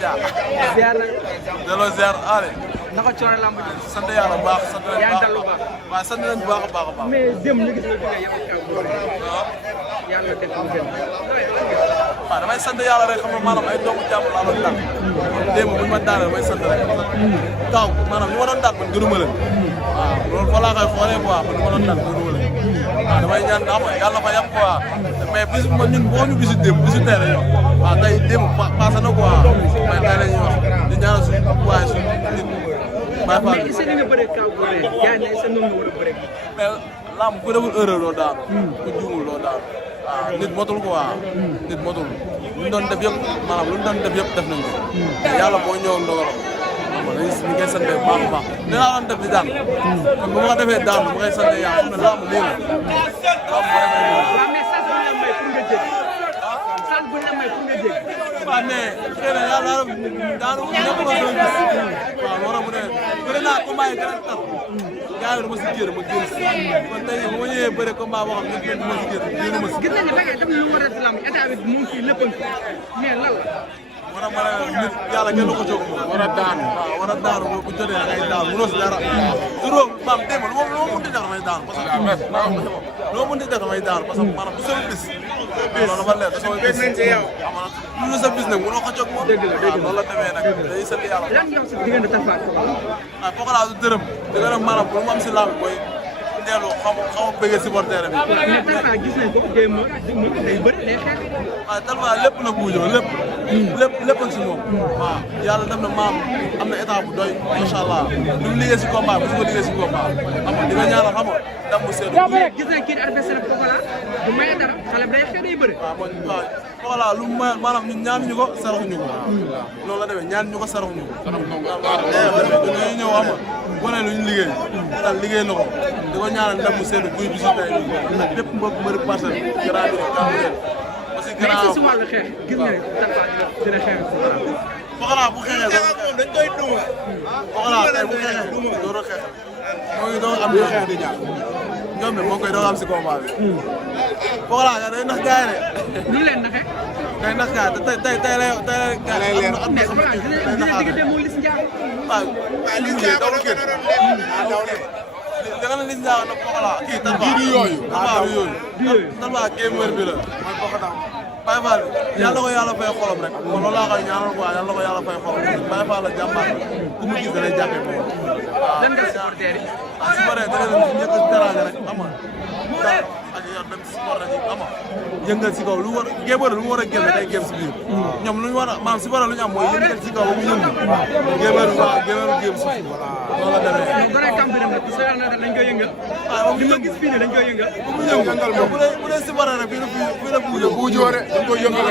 Dia. ziar na. delloo ziar Allé. naka coono lamb ji. sant yàlla bu baax sant nañu yaa ngi dallu baax. waaw sant nañu bu baax a baax a baax. mais dem ñu gis nga jógee yow kaw doole. waaw. yàlla def lu gën. waaw damay sant yàlla rek xam nga maanaam ay doomu jàmm laa doon daan. démb bu ñu ma daanee damay sant rek. taw maanaam ñu ma doon daan man gënuma leen. waaw loolu fa laa koy xoolee quoi man ñu ma doon daan gënuma leen. waaw damay ñaan xam nga yàlla fa yàq quoi mais bis ma ñun boo ñu bisu démb bisu tey la ñu wax. waaw tey démb passé na quoi mais tey la ñuy wax di ñaanal suñu waaye suñu nit. mais est-ce que nga bëree kaw doole yaa ngi ne sa noonu war a bëree. mais lamb ku deful erreur loo daanu. ku juumul loo daanu. waaw nit motul quoi. nit motul lu ñu doon def yëpp maanaam lu ñu doon def yëpp def nañ ko. mais yàlla moo ñëwoon ndogalam. xam nga dañuy ñu koy sant bu baax a baax. nee naa doon def di daan. kon bu ma ko defee daan bu ma koy sant yàlla xam ne lamb lii la. lamb moo demee nii. waaw mais sas bu la may pour nga jéggi. sas bu la may pour nga jéggi. waaw mais xëy na yàlla daanu ñëpp ko doon gis. waaw moo tax mu ne bëri naa combat yi gën a tar. gars yi du ma si génn ma génn si. kon tey bu ma ñëwee bëri combat boo xam ne du ma si génn ma si. gis nañu ne ba def na lu war a lamb état bi mu ngi fii léppam mais lan la. war a mën a nit yàlla kenn du ko jóg moom war a daanu waaw war a daanu bu jotee da ngay daanu mënoo si dara juróom maam démb lu ma mënti def damay daanu parce que lu ma mënti def damay daanu parce que maanaam du sama bis loolu dafa leer da sama bis xam nga sa bis nag mënoo ko jóg moom waaw loolu la demee nag day sant yàlla lan yow si diggante Tapha ak Pokola. waaw Pokola du dërëm di nga dem maanaam lu mu am si lamb mooy teelu xaw a bëggee supporter bi mais Tapha gis nañ ko day bëri day xeex. waaw tellement lépp na buujoo lépp lépp si moom waaw yàlla def na maam am na état bu doy macha allah lu mu liggéey si combat bi su ko liggéey si combat xam nga di nga ñaanal xam nga dam bu seedu gis nañ kii di adversaire Pokola du maye dara xale bi day xeex day bëri. waaw mooy waaw Pokola lu mu may maanaam ñun ñaanuñu ko saraxuñu ko loolu la demee ñaanuñu ko saraxuñu ko waaw dañuy ñëw xam nga wane lu ñu liggéey daal liggéey na ko di ko ñaanal ndam bu seedu buy bisu tey lépp mbokk mbëri parcelle grand bi mais si wàllu xeex gis nga Tapha dina xeex Pokola bu xeexee sax dañ koy duma Pokola tey bu xeexee doo doon xeexal moo ngi doon am xeex di ñaar ñoom ne moo koy doon am si combat bi Pokola nga day nax gaay de lu leen naxee day nax gaay tey lay leer am na sama dina diggante moo lis njaar waaw lis njaar daw kenn da nga ne lis njaar na Pokola kii Tapha yooyu Tapha gamer bi la mooy Pokola Baye Fall yàlla ko yàlla fay xolam rek kon loolu laa koy ñaanal quoi yàlla ko yàlla fay xolam Baye Fall la jàmbaar ku mu gis da lay jàppee moom waaw lan nga supporter yi waaw su paree dana leen ñëkk si teraanga rek xam nga dal ak yow dem si sport rek xam nga yëngal si kaw lu war géebër lu mu war a génn day géem si biir ñoom lu ñu war a maanaam si bara lu ñu am mooy yëngal si kaw ba mu yëngu géebër waaw géebër géem si loolu la demee gone Cambérène nag sa na dañ koy yëngal waaw li ma gis fii ne dañ koy yëngal bu mu yëngu bu dee si bara rek fii la buujoo dañ koy yëngal